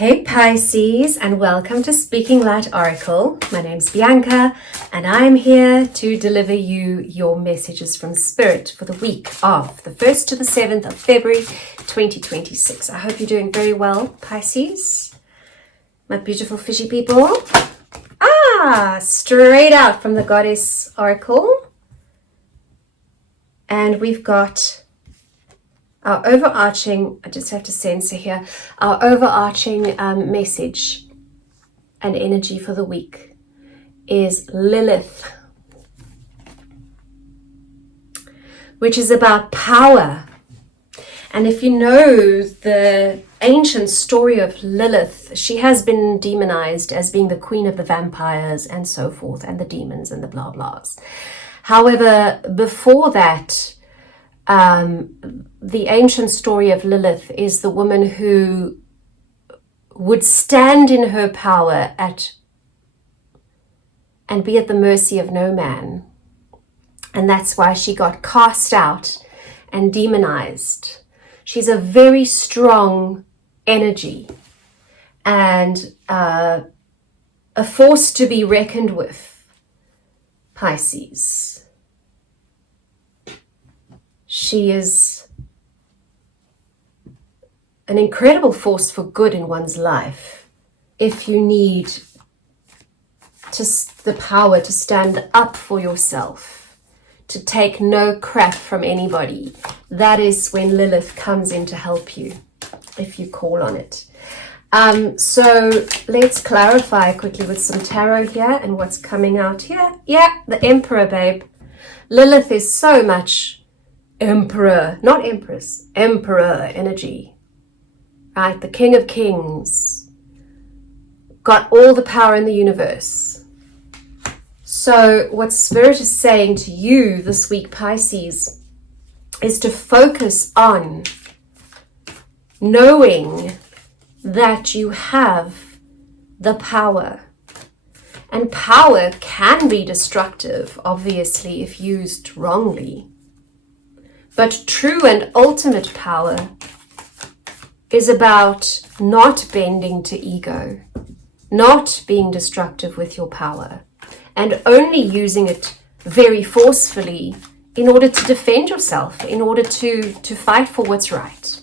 Hey Pisces, and welcome to Speaking Light Oracle. My name's Bianca and I'm here to deliver you your messages from Spirit for the week of the 1st to the 7th of February 2026. I hope you're doing very well, Pisces, my beautiful fishy people. Straight out from the Goddess Oracle. And we've got our overarching, I just have to censor here, our overarching message and energy for the week is Lilith, which is about power. And if you know the ancient story of Lilith, she has been demonized as being the queen of the vampires and so forth, and the demons and the blah blahs. However, before that, the ancient story of Lilith is the woman who would stand in her power and be at the mercy of no man. And that's why she got cast out and demonized. She's a very strong energy and a force to be reckoned with, Pisces. She is an incredible force for good in one's life. If you need the power to stand up for yourself, to take no crap from anybody, that is when Lilith comes in to help you, if you call on it. So let's clarify quickly with some tarot here and what's coming out here. Yeah, the Emperor, babe. Lilith is so much Emperor, not Empress, Emperor energy, right? The King of Kings, got all the power in the universe. So what Spirit is saying to you this week, Pisces, is to focus on knowing that you have the power. And power can be destructive, obviously, if used wrongly. But true and ultimate power is about not bending to ego, not being destructive with your power, and only using it very forcefully in order to defend yourself, in order to fight for what's right.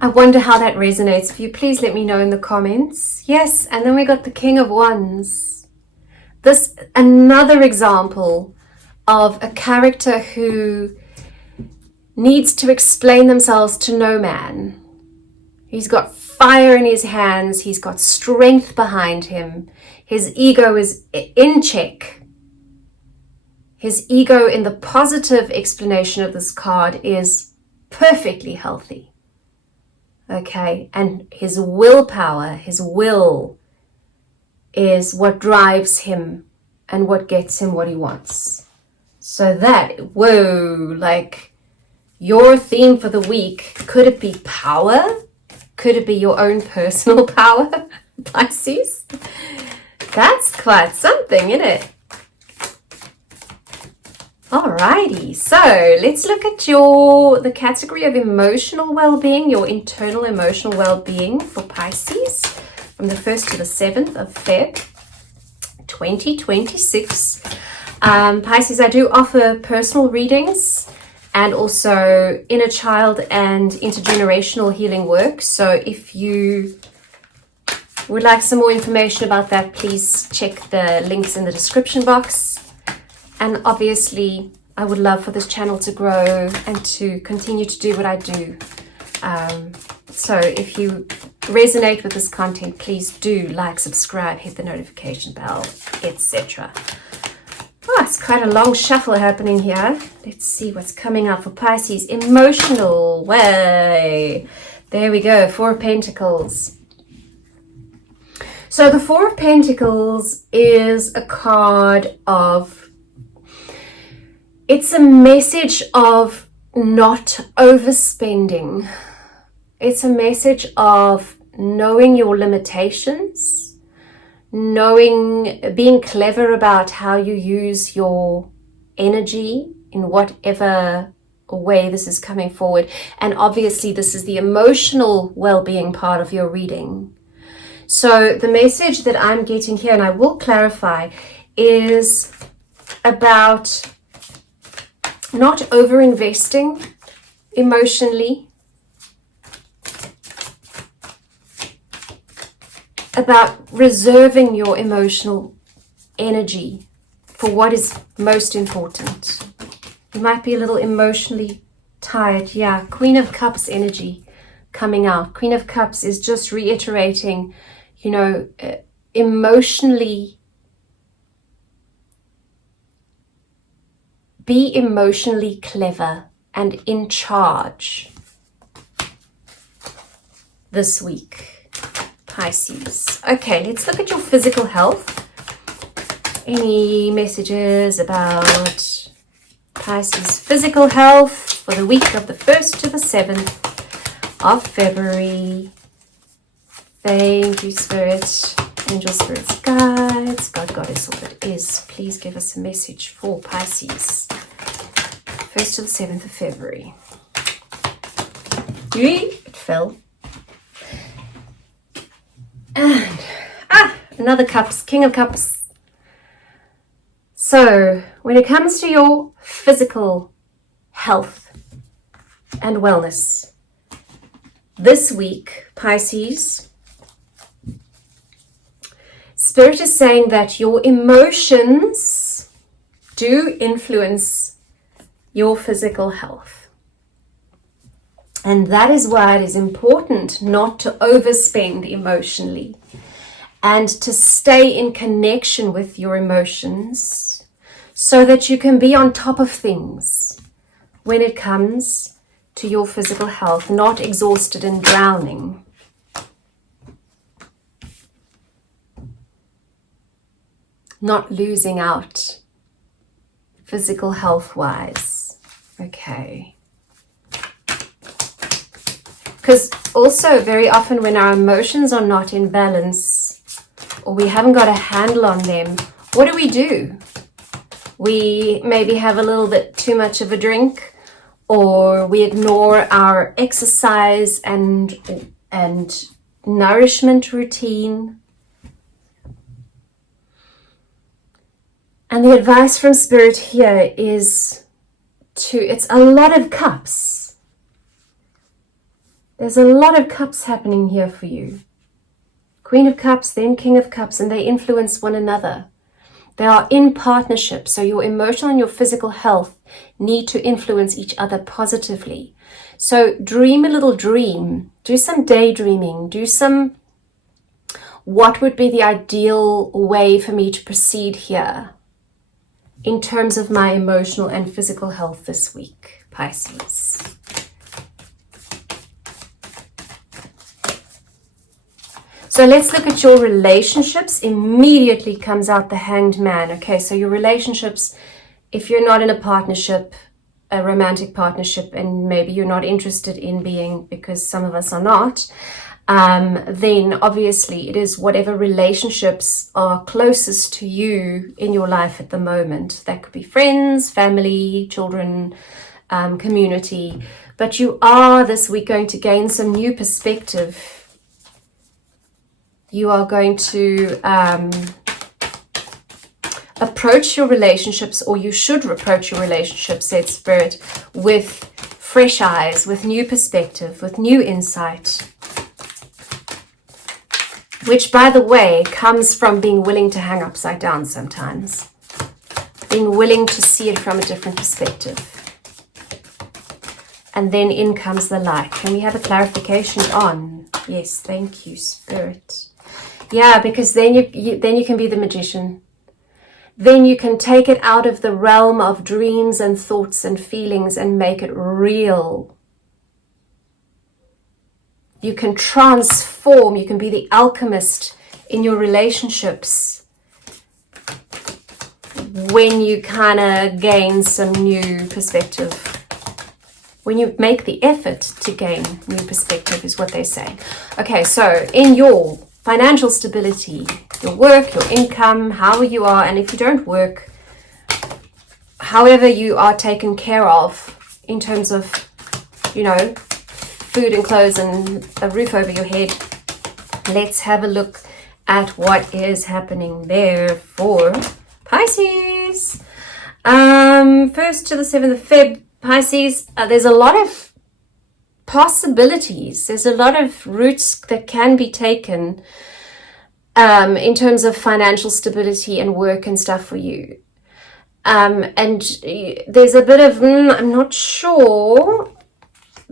I wonder how that resonates for you. Please let me know in the comments. Yes, and then we got the King of Wands. This another example of a character who needs to explain themselves to no man. He's got fire in his hands. He's got strength behind him. His ego is in check. His ego, in the positive explanation of this card, is perfectly healthy. Okay, and his willpower, his will, is what drives him and what gets him what he wants. So that, whoa, like your theme for the week, could it be power? Could it be your own personal power, Pisces? That's quite something, isn't it? Alrighty, so let's look at the category of emotional well-being, your internal emotional well-being for Pisces, from the 1st to the 7th of Feb 2026. Pisces, I do offer personal readings and also inner child and intergenerational healing work. So if you would like some more information about that, please check the links in the description box. And obviously, I would love for this channel to grow and to continue to do what I do. So if you resonate with this content, please do like, subscribe, hit the notification bell, etc. Oh, it's quite a long shuffle happening here. Let's see what's coming up for Pisces. Emotional way. There we go. 4 of Pentacles. So the 4 of Pentacles is a card of, it's a message of not overspending. It's a message of knowing your limitations, being clever about how you use your energy in whatever way this is coming forward. And obviously this is the emotional well-being part of your reading. So the message that I'm getting here, and I will clarify, is about not over-investing emotionally, about reserving your emotional energy for what is most important. You might be a little emotionally tired. Yeah, Queen of Cups energy coming out. Queen of Cups is just reiterating, you know, emotionally, be emotionally clever and in charge this week, Pisces. Okay, let's look at your physical health. Any messages about Pisces physical health for the week of the 1st to the 7th of February? Thank you, Spirit, Angel, Spirits, Guides, God, Goddess, all that is. Please give us a message for Pisces. 1st to the 7th of February. It fell. And, another Cups, King of Cups. So, when it comes to your physical health and wellness, this week, Pisces, Spirit is saying that your emotions do influence your physical health. And that is why it is important not to overspend emotionally and to stay in connection with your emotions so that you can be on top of things when it comes to your physical health, not exhausted and drowning. Not losing out physical health-wise. Okay. Because also very often when our emotions are not in balance or we haven't got a handle on them, what do? We maybe have a little bit too much of a drink, or we ignore our exercise and nourishment routine. And the advice from Spirit here is it's a lot of cups. There's a lot of cups happening here for you. Queen of Cups, then King of Cups, and they influence one another. They are in partnership, so your emotional and your physical health need to influence each other positively. So dream a little dream, do some daydreaming, do some, what would be the ideal way for me to proceed here in terms of my emotional and physical health this week, Pisces. So let's look at your relationships. Immediately comes out the Hanged Man. Okay, so your relationships, if you're not in a partnership, a romantic partnership, and maybe you're not interested in being, because some of us are not, then obviously it is whatever relationships are closest to you in your life at the moment. That could be friends, family, children, community. But you are this week going to gain some new perspective. You are going to approach your relationships, or you should approach your relationships, said Spirit, with fresh eyes, with new perspective, with new insight. Which, by the way, comes from being willing to hang upside down sometimes. Being willing to see it from a different perspective. And then in comes the light. Can we have a clarification on? Yes, thank you, Spirit. Yeah, because then you can be the magician. Then you can take it out of the realm of dreams and thoughts and feelings and make it real. You can transform. You can be the alchemist in your relationships when you kind of gain some new perspective. When you make the effort to gain new perspective is what they're saying. Okay, so in your financial stability, your work, your income, how you are, and if you don't work, however you are taken care of, in terms of, you know, food and clothes and a roof over your head. Let's have a look at what is happening there for Pisces. 1st to the 7th of Feb, Pisces, there's a lot of possibilities. There's a lot of routes that can be taken in terms of financial stability and work and stuff for you. And there's a bit of, I'm not sure,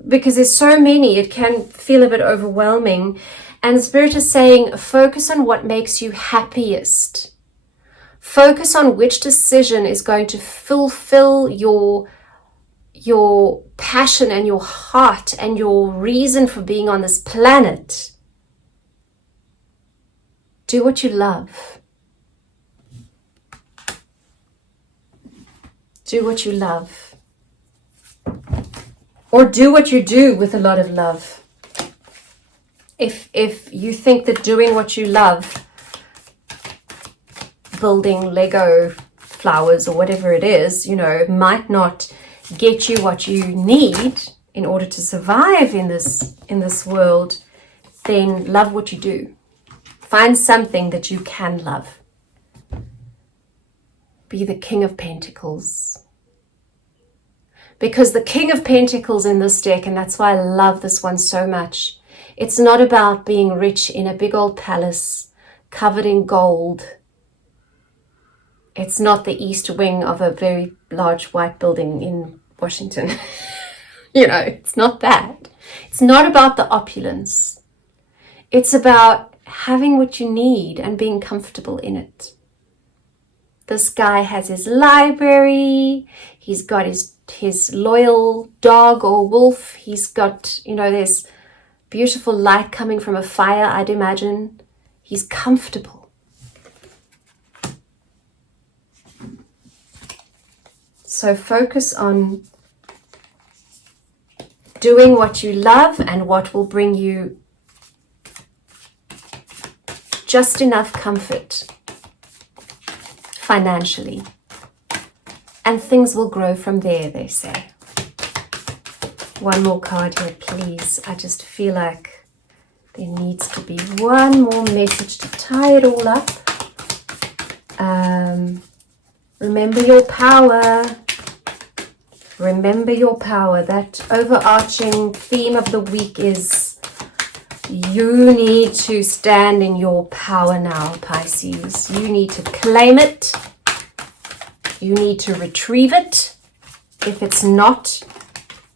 because there's so many, it can feel a bit overwhelming. And the Spirit is saying, focus on what makes you happiest. Focus on which decision is going to fulfill your passion and your heart and your reason for being on this planet. Do what you love. Do what you love. Or do what you do with a lot of love. If you think that doing what you love, building Lego flowers or whatever it is, you know, might not get you what you need in order to survive in this world, then love what you do. Find something that you can love. Be the King of Pentacles. Because the King of Pentacles in this deck, and that's why I love this one so much, it's not about being rich in a big old palace covered in gold. It's not the east wing of a very large white building in Washington. You know, it's not that. It's not about the opulence. It's about having what you need and being comfortable in it. This guy has his library. He's got his loyal dog or wolf. He's got, you know, there's beautiful light coming from a fire, I'd imagine. He's comfortable. So focus on doing what you love and what will bring you just enough comfort financially. And things will grow from there, they say. One more card here, please. I just feel like there needs to be one more message to tie it all up. Remember your power. Remember your power. That overarching theme of the week is you need to stand in your power now, Pisces. You need to claim it. You need to retrieve it. If it's not,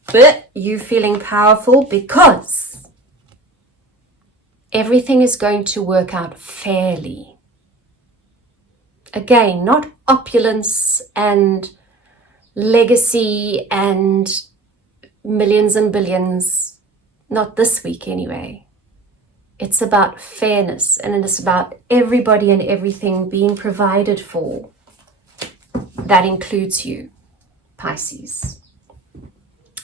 but you feeling powerful, because everything is going to work out fairly. Again, not opulence and legacy and millions and billions. Not this week anyway. It's about fairness, and it's about everybody and everything being provided for. That includes you, Pisces.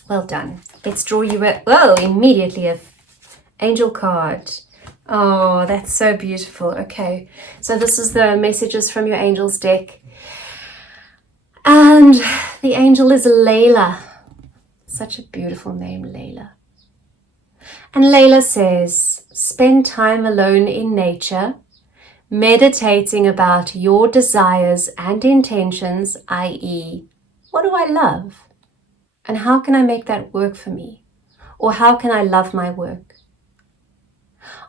Well done. Let's draw you immediately a angel card. Oh, that's so beautiful. Okay, so this is the messages from your angels deck. And the angel is Layla. Such a beautiful name, Layla. And Layla says, spend time alone in nature, meditating about your desires and intentions, i.e., what do I love? And how can I make that work for me? Or how can I love my work?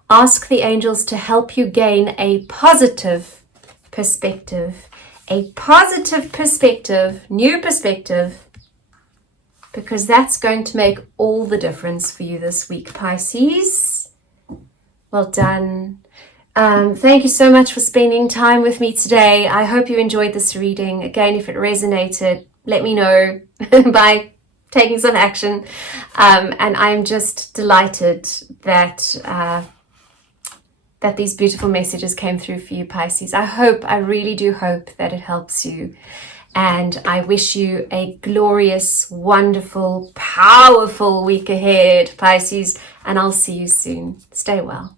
Ask the angels to help you gain a positive perspective. A positive perspective, new perspective, because that's going to make all the difference for you this week, Pisces. Well done. Thank you so much for spending time with me today. I hope you enjoyed this reading. Again, if it resonated, let me know by taking some action. And I'm just delighted that that these beautiful messages came through for you, Pisces. I really do hope that it helps you. And I wish you a glorious, wonderful, powerful week ahead, Pisces. And I'll see you soon. Stay well.